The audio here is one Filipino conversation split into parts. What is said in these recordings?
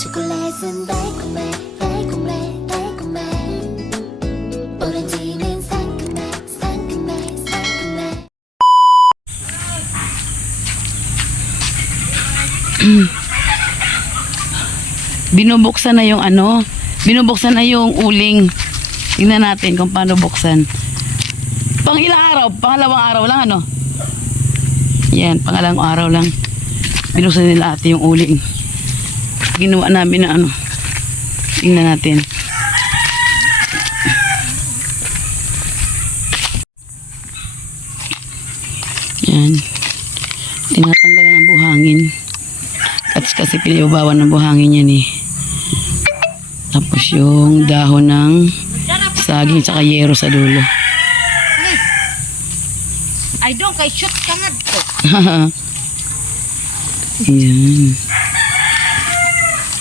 초콜릿은 달콤해 달콤해 달콤해 오렌지는 상큼해 상큼해 상큼해 Binubuksan na yung ano, binubuksan na yung uling. Tingnan natin kung paano buksan. Pang ilang araw? Pangalawang araw lang ano? Yan, pangalawang araw lang. Binuksan nila ate yung uling. Ginawa namin na ano. Tingnan natin. Yan. Tinatanggalan ng buhangin. Kasi pinababawan ng buhangin yan eh. Tapos yung dahon ng saging tsaka yero sa dulo. Ay dong kay shoot kangad ko. Yan.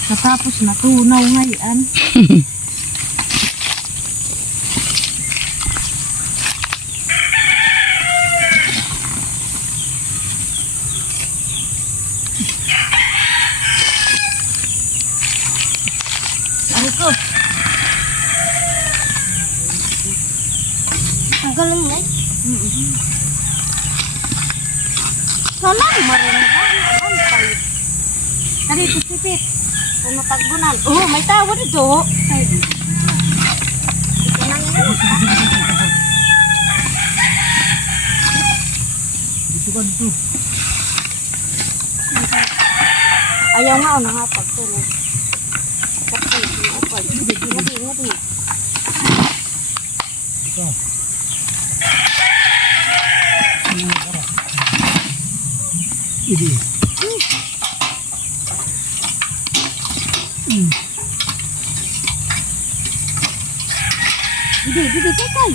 Katapos natunaw ngayon. Ano ko? ang galing na Salam marinig ang tayo. Tadi sipit. Kung matagbunan. Oh, may tawa dito. Ay. Ito nang ina. Dito ka dito. Ayaw nga o nangapag to. Kapag sinapag. Ngadi. Ito. Ini. Didi, tatay.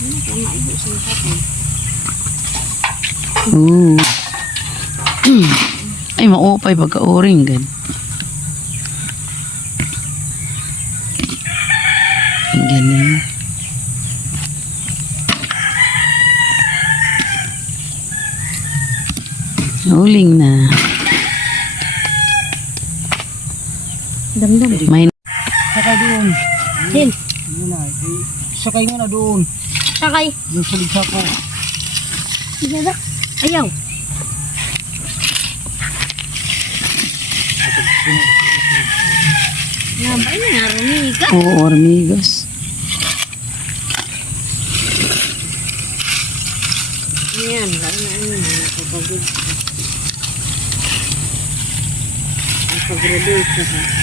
Ano ko na ibo sa tatay. Ooh. Ay, maupay pagka-uring gan. Ang galing. Uling na. Damdam. May Sakay doon. Din. Yun na. Sakay nga na doon. Sakay. Doon sa ligsa ko. Sige. Ayaw. Nabay na nga rumiga. oo, hormigas. Yan, lalo na ano, nakapagod. Nakapag-graduate ka ha.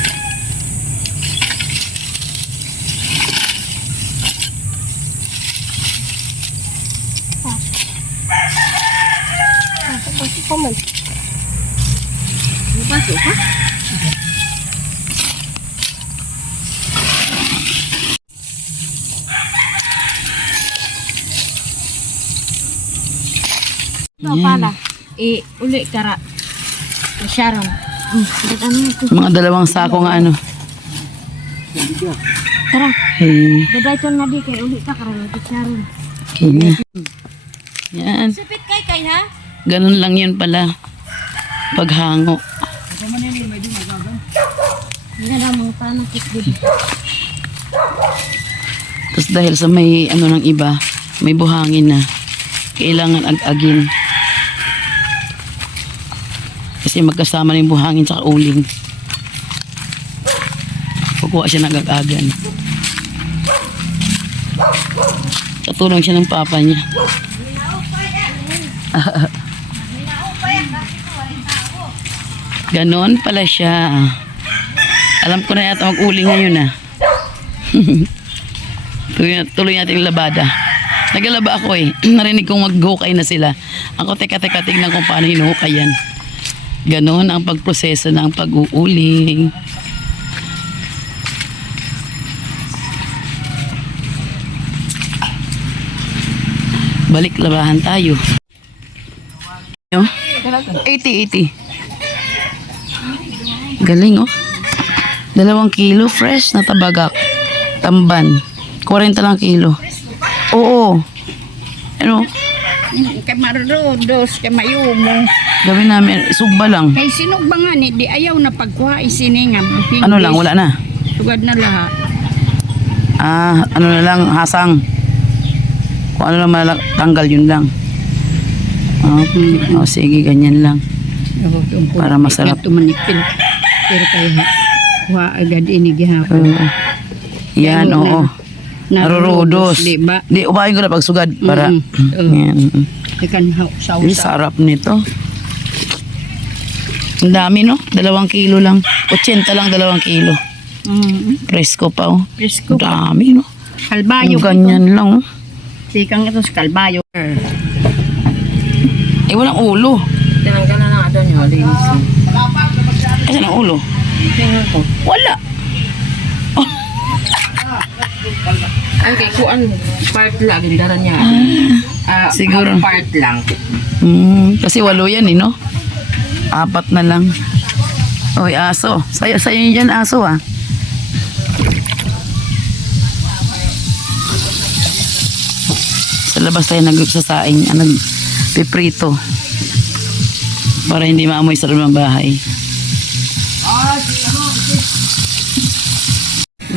pasok pa man Napasok ka? Ito pala, uli kara. Sharon. Ano ito? Mga dalawang sako nga ano. Tara, Hey, dadayton nga di kay uli ka kara lagi Sharon. okay na. Yan. Sipit kay ha? Ganun lang yun pala. Paghango. Hindi na mga panakit din. Tapos dahil sa may ano ng iba, may buhangin na. Kailangan ag-agin. Kasi magkasama na yung buhangin sa uling. Kukuha siya ng ag-agan. Katulong siya ng papa niya. Ganon pala siya. Alam ko na yata mag-uling ngayon ah. Tuloy natin yung labada. Nagalaba ako eh. Narinig kong mag-hukay na sila. Ako teka tignan kung paano hinuhukay yan. Ganon ang pagproseso ng pag-uuling. Balik labahan tayo. 80. Galing oh. 2 kilo fresh na tabagak. Tamban. 40 lang kilo. Oo. Ano? Kay marudos, kay mayumo. Gawin namin, sugba lang. Kay sinog ba nga ni, di ayaw na pagkuha isininga. Ano lang, wala na. Sugad na lahat. Ano na lang, hasang. Kung ano lang tanggal, yun lang. Okay. Sige, ganyan lang. Para masarap. Tumanikil. Pero kaya kuha agad inigihapon. Yan, oo. Narurudos. Di ba? Di, upahin ko na pagsugad para. Yan. Ikan sausa. Sarap nito. Ang dami, no? 2 kilo lang. 80 lang, 2 kilo. Presko pa, oh. Presko. Dami, no? Kalbayo. Ganyan lang, oh. Sikang ito sa kalbayo. Walang ulo. Tinanggal na nga doon yung linisin. Asan ang ulo? Tingnan ko. Wala. Ay, kay kuan part lang, gindaran niya. Siguro. Part lang. Kasi 8 yan, no? 4 na lang. Oy, aso. Sa'yo dyan, aso, ah. Sa labas tayo nagsasaing, nagpiprito. Para hindi maamoy sa loob ng bahay.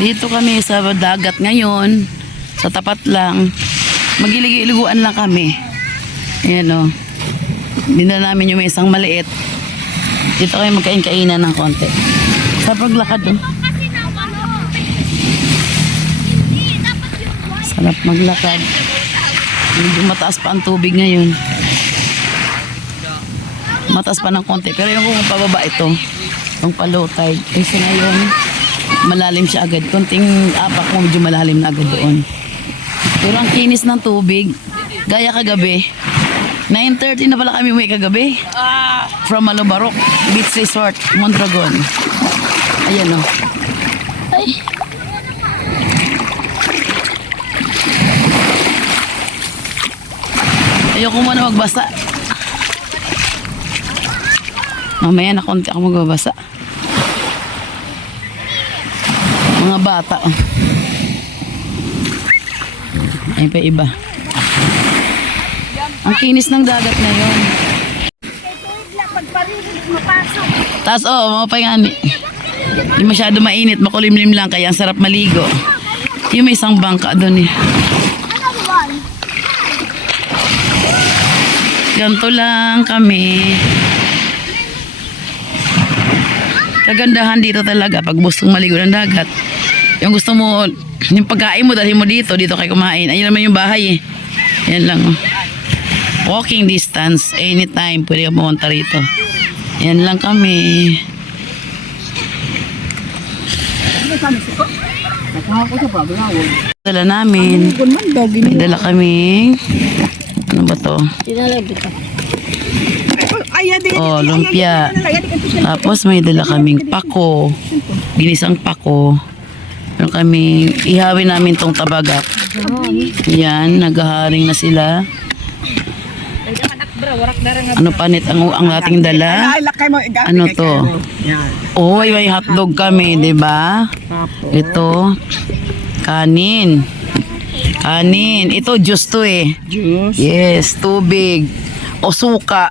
Dito kami sa dagat ngayon. Sa tapat lang. Magilig-iliguan lang kami. Ayan, o. Dinala namin yung isang maliit. Dito kayo magkain-kainan ng konti. Sa paglakad, oh. Sarap maglakad. Medyo mataas pa ang tubig ngayon. Mataas pa ng konti. Pero yung kung pababa ito, yung pa-low tide. Kasi ngayon, malalim siya agad. Konting apak mo, medyo malalim na agad doon. Pero ang kinis ng tubig, gaya kagabi, 9:30 na pala kami umuwi kagabi. From Malubarok Beach Resort, Mondragon. Ayan, o. Ay. Ayoko muna magbasa. Mamaya na konti ako magbabasa. Mga bata, oh. Ayun pa iba. Ang kinis ng dagat na yun. Tapos, mapapayani. Hindi masyado mainit, makulimlim lang, kaya ang sarap maligo. Yung may isang bangka doon, eh. Ganito lang kami. Kagandahan dito talaga pag gustong maligo ng dagat. Yung gusto mo, yung pagkain mo, dalhin mo dito kayo kumain. Ayun naman yung bahay, eh. Yan lang, oh. Walking distance, anytime pwede ka pumunta rito. Yan lang kami. Dala namin. May dala kami. Ano ba to? Oh, lumpia. Tapos may dala kaming pako. Ginisang pako. Meron kami, ihawin namin tong tabagak. Yan, naghaharing na sila. Ano panit ang ating dala? Ano to? Oh, may hotdog kami, 'di ba? Ito kanin. Kanin. Ito juice to, eh. Juice. Yes, tubig. O suka.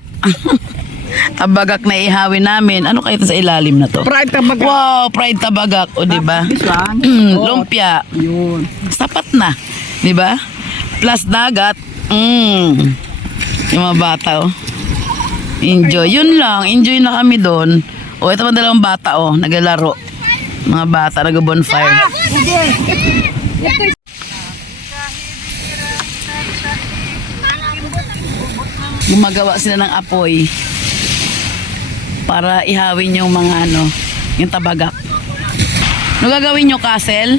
Tabagak na ihawin namin. Ano kayo sa ilalim na to? Fried tabagak. Wow, fried tabagak. O, 'di ba? Lumpia. Yun. Sapat na, 'di ba? Plus dagat. Yung mga bata, oh. Enjoy. Yun lang. Enjoy na kami doon. O, ito pa 2 bata, oh. Naglalaro. Mga bata, nag-bonfire. Gumagawa sila ng apoy para ihawin yung mga yung tabagak. Ano gagawin nyo, Castle?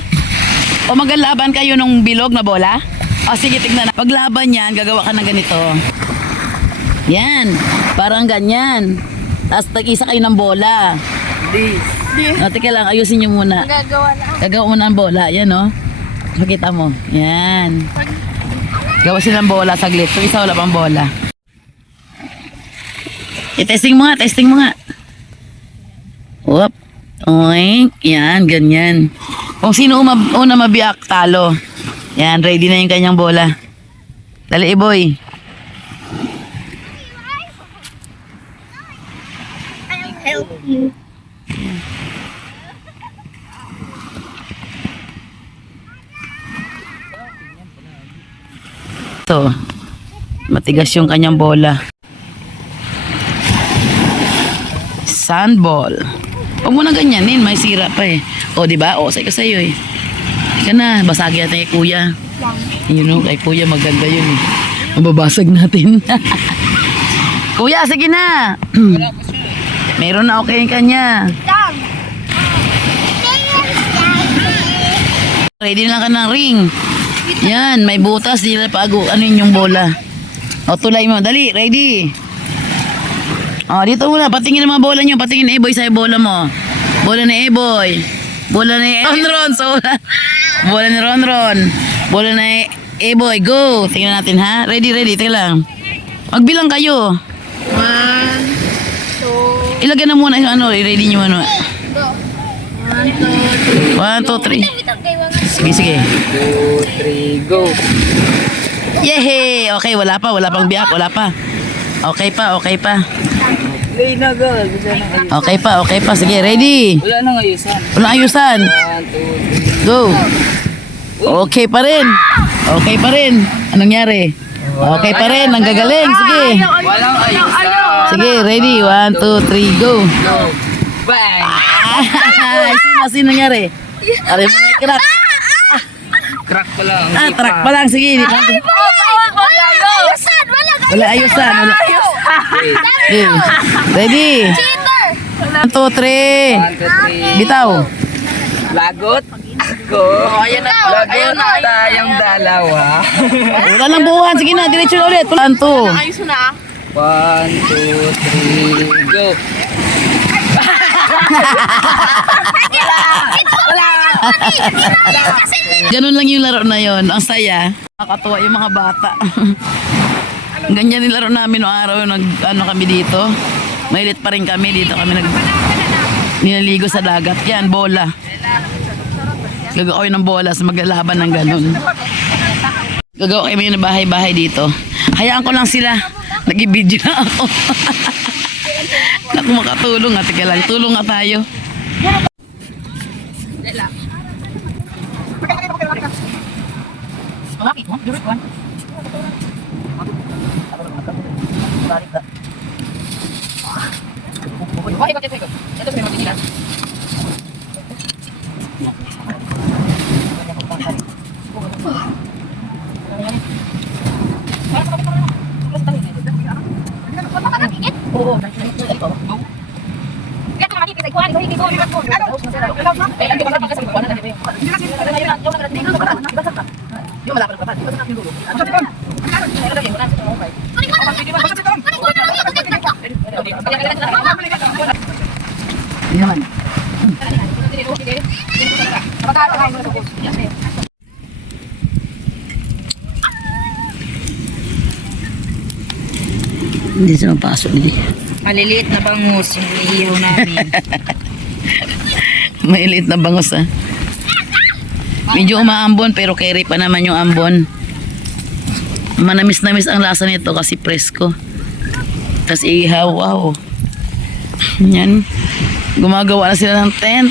O maglalaban kayo nung bilog na bola? O sige, tignan na. Paglaban yan, gagawa ka ng ganito. Yan, parang ganyan. Tapos tag-isa kayo ng bola. O, teka lang, ayusin nyo muna. Gagawa mo ng bola, yan, o. Makita mo, yan. Gawa silang bola saglit. So, isa wala pang bola. I-testing mo nga, Whoop. Oink. Yan, ganyan. Kung sino una mabiyak, talo. Yan, ready na yung kanyang bola. Dali, boy. help you. Ito. Matigas yung kanyang bola. Sandball. Huwag mo na ganyanin, may sira pa eh. O, di ba? O, say ka sa'yo eh. Ika na, basagin natin kay kuya. Yun o, kay kuya maganda yun eh. Mababasag natin. Kuya, sige na. Meron na okay yung kanya. Ready na ka ng ring. Yan, may butas. Di na pago. Ano yun yung bola? O, tulay mo. Dali, ready. O, dito muna. Patingin ang mga bola nyo. Patingin ni Eboy sa'yo bola mo. Bola ni Eboy. Bola ni Ronron. So, bola ni Ronron. Bola ni Eboy. Go. Tingnan natin ha. Ready, ready. Tingnan lang. Magbilang kayo. 1, 2, Ilagay na muna yung ano. I-ready nyo ano. 1, 2, 3. Sige, sige. 2, 3, go. Yehey! Okay, wala pa. Wala pang biyak. Wala pa. Okay pa, okay pa. Play na, girl. Bisa na kayo. Okay pa, okay pa. Sige, ready. Wala nang ayusan. Walang ayusan. 1, 2, 3. Go. Okay pa rin. Okay pa rin. Anong nangyari? Okay pa rin. Ang gagaling. Sige. Walang ayusan. Sige, ready. 1, 2, 3, go. Go. Bang! Sino nangyari? Aray mo may crack. Crack pa lang. Track pa lang. Sige. Di pa. Wala ayusan. Wala. Okay. Ready. 1, 2, 3. 1, 2, 3. Bitaw. Lagot. Go. Ayan na. Lagot tayong dalawa. Wala nang buuhan. Sige na. Diretso na ulit. 1, 2. ayos na. 1, 2, 3, go. Ganun lang yung laro na yon. Ang saya. Nakakatuwa yung mga bata. Ganyan yung laro namin noong araw. Ano kami dito. Mailit pa rin kami. Dito kami nilaligo sa dagat. Yan, bola. Gagawa kayo ng bola sa maglalaban ng ganun. Gagawa kami ng bahay-bahay dito. Hayaan ko lang sila. Nag-video na ako. Naku, makatulong nga. Teka lang, tulong nga tayo. Yan. Hindi siya mapasok dito. Maliliit na bangus yung iihaw namin. Mailit na bangos ah. Medyo umaambon pero carry pa naman yung ambon. Manamis-namis ang lasa nito kasi presko. Tapos ihaw, wow. Yan. Gumagawa na sila ng tent.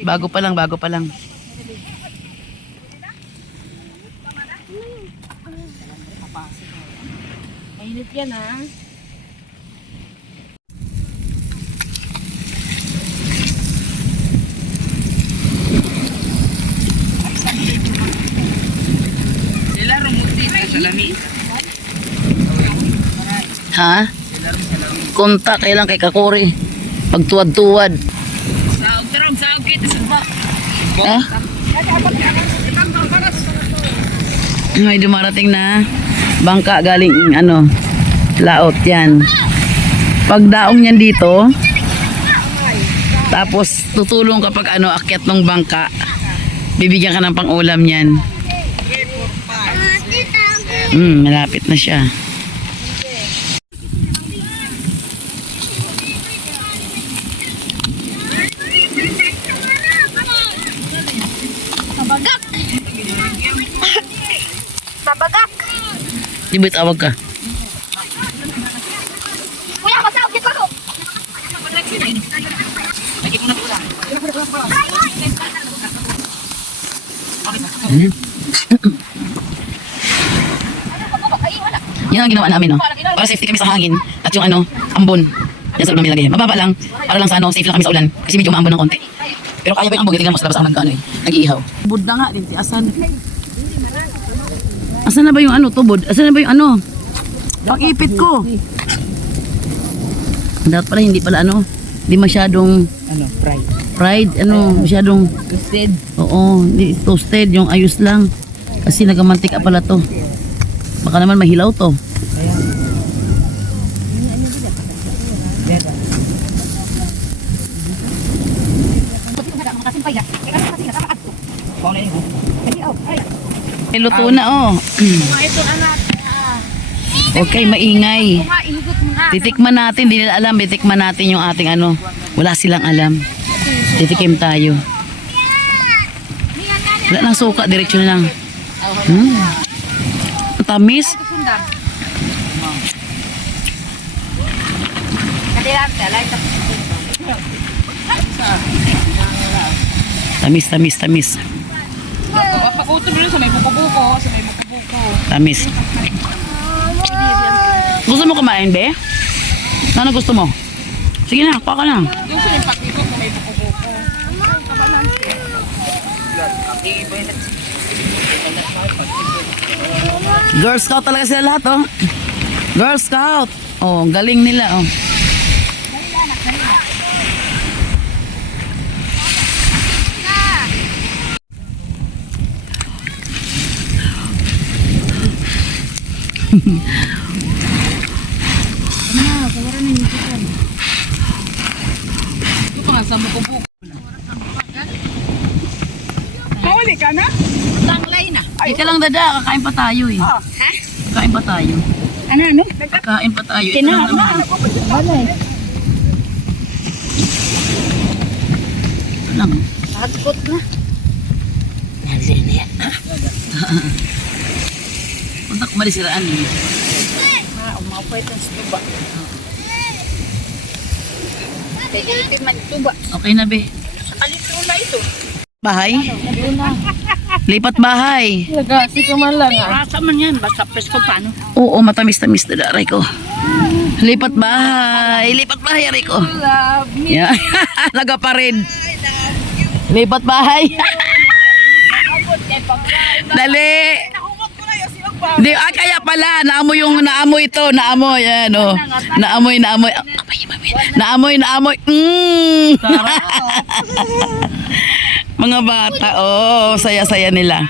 Bago pa lang, bago pa lang. Mainit yan ah. Sila rumuti sa salami. Ha? Kontak kailang kay Kakuri. Pagtuwad-tuwad. Saog tarong saog kita sa ba. Ha? May dumarating na bangka galing ano, laot yan. Pag daong yan dito, tapos tutulong kapag ano, akyat ng bangka, bibigyan ka ng pang-ulam yan. Malapit na siya. Di ba tawag ka? Kuya, masawag dito ako. Yan ang ginawa namin, no? Para safety kami sa hangin at yung ano, ambon. Yan sa loob namin lagay. Mababa lang, para lang sa ano, safe lang kami sa ulan. Kasi medyo maambon ng konti. Pero kaya pa yung ambon, tingnan mo sa labas ang nag-ano eh. Nag-iihaw. Tubod na nga din, asan? Asan na ba yung ano, tubod? Asan na ba yung ano? Pag-ipit ko. Dapat pala, hindi pala ano, hindi masyadong Ano, fried. fried, ano, masyadong, Toasted. oo, hindi toasted, yung ayos lang. Kasi nagamantika pala to. Baka naman mahilaw to. Luto na oh. Okay, maingay. Titikman natin, hindi nila alam, titikman natin yung ating ano. Wala silang alam. Titikim tayo. Wala nang suka, diretso na lang. Ang tamis. Tamis, tamis, tamis. Papakuto nyo sa may buko-buko. Tamis. Gusto mo kumain, be? Ano gusto mo? Sige na, kuha ka na. Yung sa yung pakikot sa may buko-buko. Girl Scout talaga sila lahat, oh. Girl Scout. Oh, ang galing nila, oh. Ito pa nga sa buko-buko. Mahuli ka na? Ika lang dada, kakain pa tayo eh. Ah. Ha? Kakain pa tayo. Ano? Kakain pa tayo. Ito lang naman. Ito lang. Hagkot na. Punta ko malisiraan eh. Umapay ito sa tuba. Pwede itin man tuba. Okay na, be. Sa kalitro na ito. Bahay? Lipat bahay. Lagasi ka man lang ah. Rasa man yan. Basta presko paano? Oo, matamis-tamis na aray ko. Lipat bahay. Lipat bahay, aray ko. Love me. Yeah. Laga pa rin. Lipat bahay. Dali. Di, kaya pala, naamoy ito, naamoy, yan, oh. Naamoy. Naamoy. Mga bata, oh, saya-saya nila.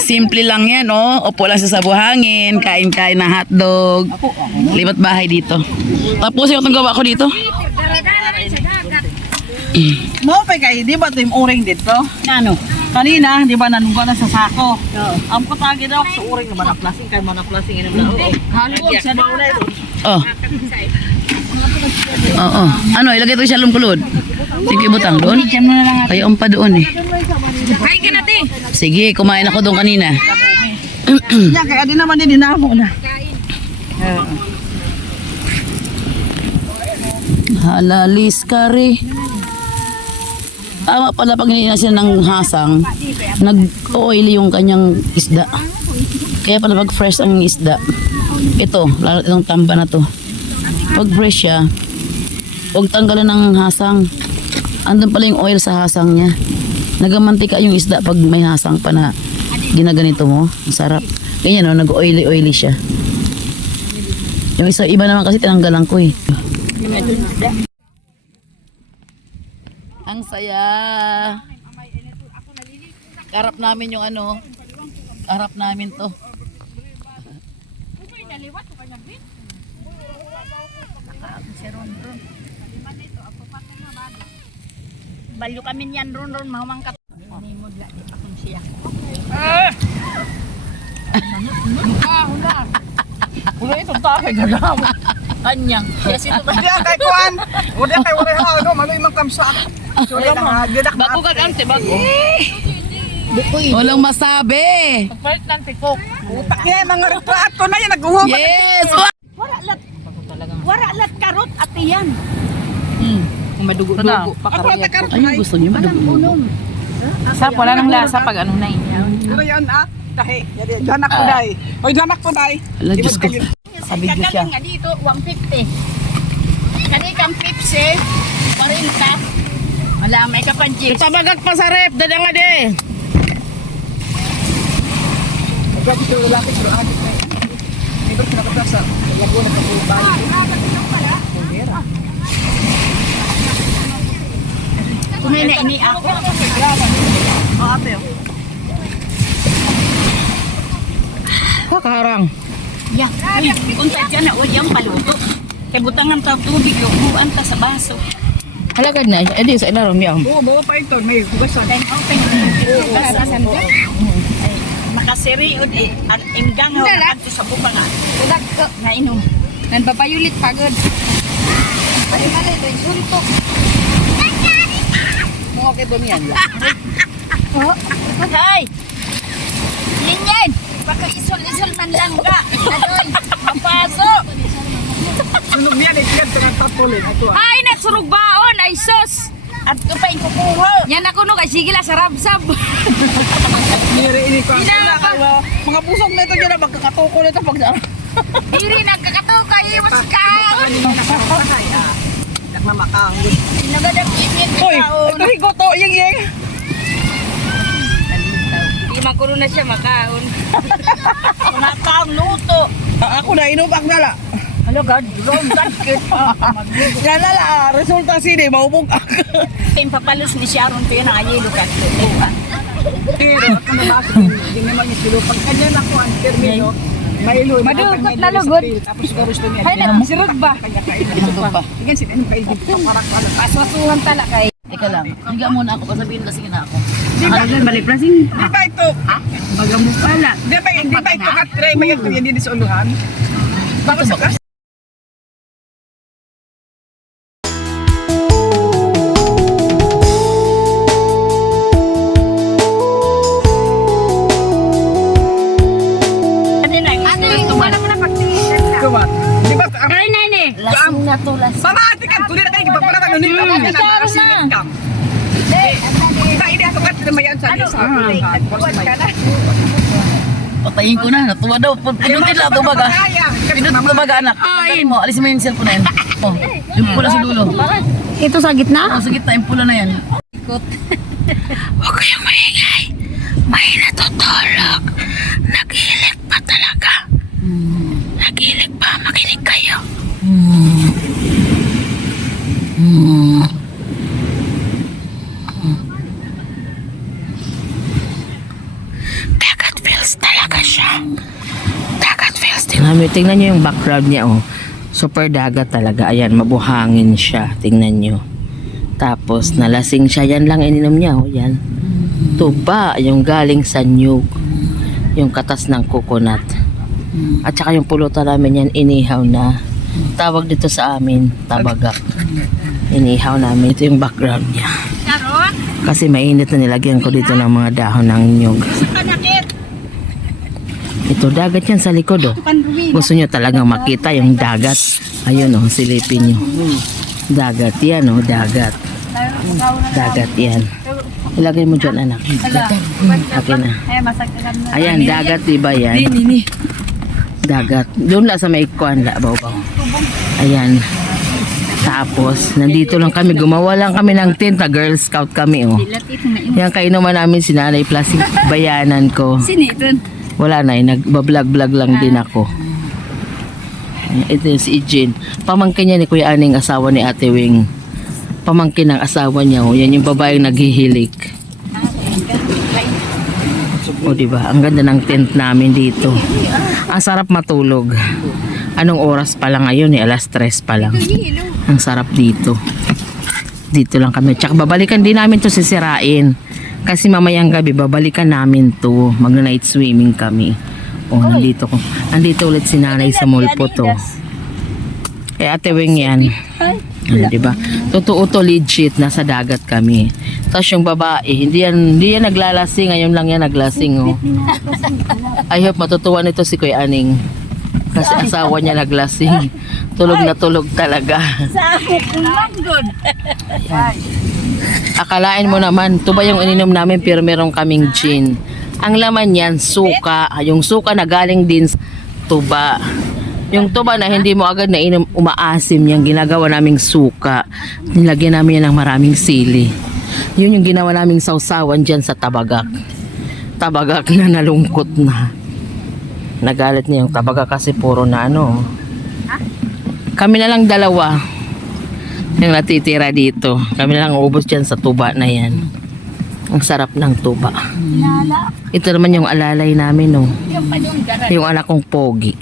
Simple lang yan, oh. Upo lang sa buhangin, kain-kain ng hotdog. Lipat bahay dito. Tapos yung gawa ko dito. Mo pa kay, di ba ito yung uring dito? Ano? Kanina, di ba nanungga na sa sako? Oo. Ang patagi daw sa uring na manaplasing, kay manaplasing inom na. Haluwag sa baw na ito. Oh. Oo. Ano, ilagay ito sa lumkulod. Sige, butang doon. Kaya umpa doon eh. Kain ka natin. Sige, kumain ako doon kanina. Yan, kaya di naman din dinamo na. Halalis kari. Tama pala pag nilina siya ng hasang, nag-oily yung kanyang isda. Kaya pala pag fresh ang isda. Ito, lalo itong tamba na to. Pag fresh siya, huwag tanggalan ng hasang. Andun pala yung oil sa hasang niya. Nagamantika yung isda pag may hasang pa na ginaganito mo. Ang sarap. Ganyan, no? Nag-oily siya. Yung isa, iba naman kasi tinanggalan ko eh. Ang saya. Karap namin yung ano. Karap namin to. Balyo kami yan ron mahumang ka. Nimod la di pa kun siya. Wala itong takay gagawin. Kanyang. Yes ito ba? Hindi kay Kuan. Wala kay wala ha, no, maloy man kamsa. So lang gidak. Bago ka ante bago. Walang masabi. Pagpalit ng tikok. Utak niya, mga retrato na yan, nag-uwag. Yes! Wara lat karot at yan. Kung madugo-dugo pa Ako karaya. na karot Ay, gusto niyo madugtog. Sa wala nang lasa pag ano na eh. Ano yan Tahi. Diyan ako day. Hoy, diyan ako day. Ala, Diyos ko. Kabidyo siya. Nga dito, 150. Kani kang 50, 40. Wala, may kapanjik. Ipabagak pa sa rep, dada nga de. Grabe ko lalaki pero agit na. Hindi ko nakapasa. Laguna ka po bali. Kumay na ini ako. Oh, ate. Kakarang. Ya, unta dyan na ulyang paluto. Kay butangan ta tubig, buuan ta sa baso. Halagad na, edi sa ilarom niya. Oo, bawa pa ito. May hugasan. Then open basasan ko. Makasiri ud imgang ho adto sa bubanga. Udak ko. Na inom. Nan papayulit pagod. Ay mali to insulto. Mga kay Bamian la. Hay. Linyan. Baka isol-isol man lang ka. Adoy, mapaso. Sunog niya, nagkiyad sa katapulin. Ito Ay, nagsurog baon. Ay, sos. At ko pa yung kukuha. Yan ako no, kay sige la sa rabsab. Nire ini ko. Ina ka. Mga pusong na ito dyan na magkakatuko na ito pag Diri nagkakatuka, iwas ka. Nagmamakang. Sinagadang imit Uy, kaon. ito higo to, yang. Di makuro na siya makaon. Kunataong luto. Ako na inubak na la. Hello God, wrong God. Yan na la, resulta sini, maubog ako. Papalos ni Sharon to yun ang ayelo ka. Pero ako na ba hindi naman niya silo. Pag kanya na ko ang termino, mailoy. Madugot na lugod. Tapos gusto niya. Hay na sirog ba? Kaya kain. Tingnan sila ang kaibig ko. Parang ano. Aswasuhan tala kay. Teka lang, higa muna ako, sabihin lasing na ako. Balik lasing. Di ba ito? Baga mo pala. Di ba ito katry mo yung tuyan din sa uluhan? Bakit sa Wala mo na pagtingin na. Kumat. Di ba? Ay, nene. Lasing na to, lasing. Mama, ate ka, tuloy na kayo. Pagpala ka nun, hindi ka nakasingit ka. Kita ini ako katry mo yan sa lisa. Patayin ko na, natuwa daw. Pinutin lang ito baga. Pinutin na baga anak. Tanggalin mo, alisin mo yung cellphone na yan. Oh, yung pula sa dulo. Ito sa gitna? Oh, sa gitna, yung pula na yan. Huwag kayong maingay. May natutulog. Nag-ilik pa talaga. Nag-ilik pa. Makinig kayo. Dagat feels talaga siya. Dagat feels. Tingnan nyo yung background niya, oh. Super dagat talaga. Ayan, mabuhangin siya. Tingnan nyo. Tapos, nalasing siya. Yan lang ininom niya, oh. Yan. Tuba, yung galing sa nyug. Yung katas ng coconut. At saka yung pulutan namin yan, inihaw na. Tawag dito sa amin, tabagak. Inihaw namin. Ito yung background niya. Sharon, Kasi mainit na nilagyan ko dito ng mga dahon ng nyug. kanakit. Ito, dagat yan sa likod, oh. Gusto nyo talagang makita yung dagat. Ayun, oh, silipin nyo. Dagat yan, oh, dagat. Dagat yan. Ilagay mo dyan, anak. Okay na. Ay, masagkan na. Ayan, dagat, diba yan? Dagat. Doon lang sa may kuan, baw-baw. Ayan. Tapos, nandito lang kami. Gumawa lang kami ng tent. Girl Scout kami, oh. Yan, kainuman namin si Nanay Plastic bayanan ko. Siniton. Wala na, nag-vlog lang din ako. Ito yung si Eugene. Pamangkin niya ni Kuya Aning, asawa ni Ate Wing. Pamangkin ng asawa niya, oh. Yan yung babaeng naghihilik. O, diba? Ang ganda ng tent namin dito. Ang sarap matulog. Anong oras pa lang ngayon, eh? Alas 3 pa lang. Ang sarap dito. Dito lang kami. Tsaka babalikan din namin to sisirain. Kasi mamayang gabi, babalikan namin to. Mag-night swimming kami. O, nandito ko. Nandito ulit si Nanay sa mulpo to. Eh, Ate Wing yan. Ano, diba? Totoo to, legit. Nasa dagat kami. Tapos yung babae, hindi yan naglalasing. Ngayon lang yan naglasing, oh. I hope matutuwa nito si Kuya Aning. Kasi asawa niya naglasing. Tulog na tulog talaga. Akalain mo naman, tuba yung ininom namin pero meron kaming gin. Ang laman yan, suka. Yung suka na galing din sa tuba. Yung tuba na hindi mo agad na inom, umaasim yan. Ginagawa naming suka. Nilagyan namin yan ng maraming sili. Yun yung ginawa naming sausawan dyan sa tabagak. Tabagak na nalungkot na. Nagalit niya yung tabagak kasi puro na ano. Kami na lang dalawa yung natitira dito. Kami na lang ubos dyan sa tuba na yan. Ang sarap ng tuba. Ito naman yung alalay namin, no. Yung anak kong pogi.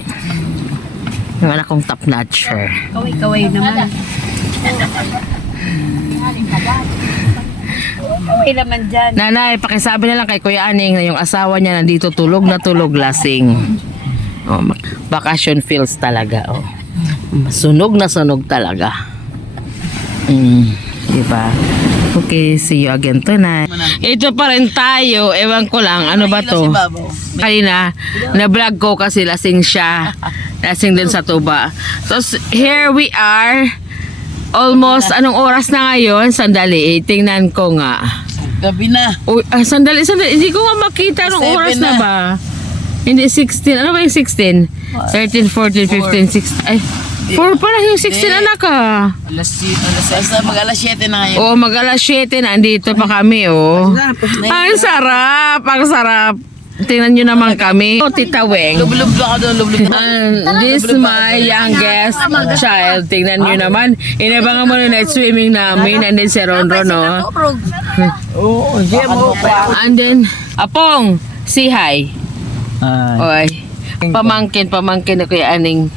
Yung anak kong top notcher. Kaway naman. Kaway naman dyan. Nanay, pakisabi na lang kay Kuya Aning na yung asawa niya nandito tulog na tulog lasing. Oh, vacation feels talaga. Oh. Sunog na sunog talaga. Diba? Okay, see you again tonight. Ito pa rin tayo. Ewan ko lang, ano ba to? Kanina, na-vlog ko kasi lasing siya. Lasing din sa tuba. So, here we are. Almost, anong oras na ngayon? Sandali, tingnan ko nga. Gabi na. Sandali. Hindi ko nga makita anong oras na ba? Hindi, 16. Ano ba yung 16? 13, 14, 15, 16. Ay, 4 pala yung 16 anak ka. Mag-alas 7 na ngayon. Oo, mag-alas 7 na. Andito pa kami, oh. Ang sarap. Ang sarap. Tingnan nyo naman kami. Oh, Tita Weng. Lublub ako doon, lublub. This is my youngest child. Tingnan nyo naman. Inabangan mo na night swimming namin. And then si Ronron, no? Oo, And then, Apong, say hi. Oy. Pamangkin na Kuya Aning.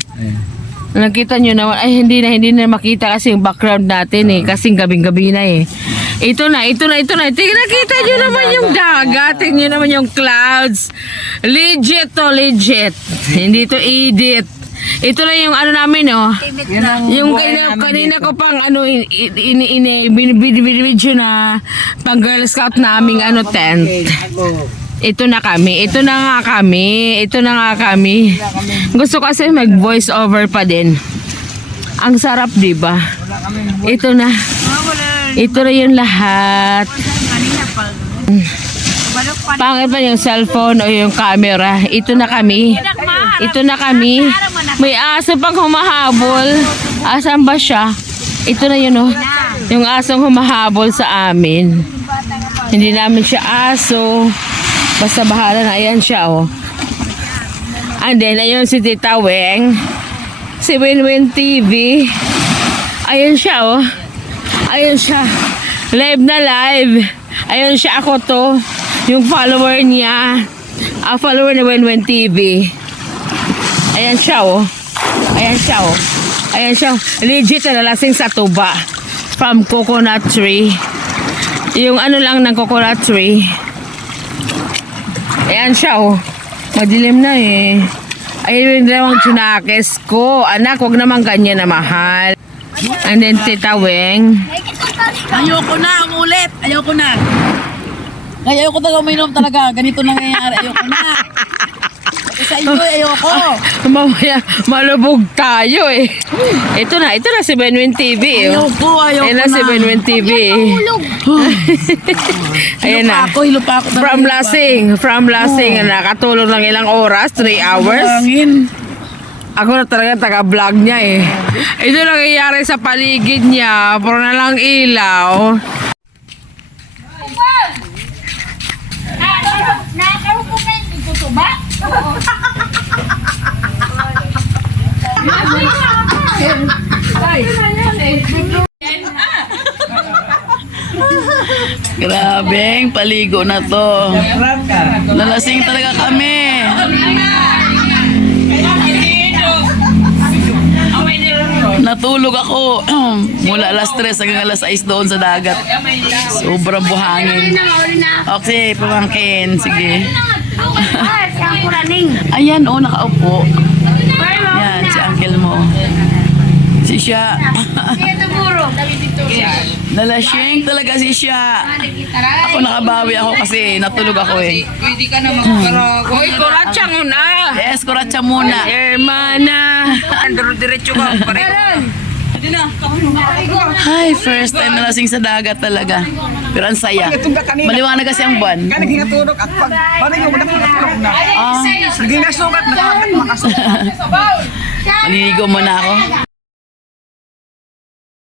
Nakita nyo naman, ay hindi na makita kasi yung background natin eh. Kasing gabing-gabi na eh. Ito na. Nakita nyo naman yung dagat. Tingnan nyo naman yung clouds. Legit to, legit. Hindi to edit. Ito na yung ano namin, oh. Yung kanina ko pang ano, binibidyo na pang Girl Scout naming ano, tent. Ito na nga kami. Gusto kasi mag voice over pa din. Ang sarap, di ba? Ito na yung lahat. Pangit pa yung cellphone o yung camera. Ito na kami. May aso pang humahabol. Asan ba siya? Ito na yun, oh. Yung asong humahabol sa amin. Hindi namin siya aso. Basta bahala na. Ayan siya, oh. And then, ayun si Tita Weng. Si Winwin TV. Ayun siya, oh. Ayun siya. Live na live. Ayun siya, ako to. Yung follower niya. Follower ni Winwin TV. Ayan siya, oh. Ayan siya. Legit na lasing sa tuba. From coconut tree. Yung ano lang ng coconut tree. Ayan siya, oh. Madilim na eh. Ayun yung dalawang chinakes ko. Anak, wag naman ganyan na mahal. And then Tita Weng. Ayoko na, ang ulit. Ayoko na. Kaya ayoko talaga uminom talaga. Ganito nangyayari. Ayoko na. Sa inyo, ayoko. Mamaya, malubog tayo eh. Ito na si Benwin TV. Ayoko Ayan na na. si Benwin TV. Ayan na. Hilo pa ako. From Lasing. Nakatulong ng ilang oras, 3 hours. Ako na talaga taga-vlog niya eh. Ito nangyayari sa paligid niya. Puro na lang ilaw. Nakakaroon ko kayo dito to ba? Grabeng paligo na to. Lalasing talaga kami. Natulog ako mula alas 3 hanggang alas 6 doon sa dagat. Sobrang buhangin. Okay, pamangkin. Sige. Ayan, oh, nakaupo. Yan, si uncle mo. Si siya. Nalasing talaga si siya. Ako nakabawi ako kasi natulog ako eh. Pwede ka na magkarag. Hoy, kuratsa muna. Yes, kuratsa muna. Hermana. Diretso ka. Ay, first time na lasing sa dagat talaga. Pero ang saya. Maliwanag kasi ang buwan. Naging natulog at pag parang yung natulog na. Ah, Naging nasugat, nakasugat. maliligo muna ako.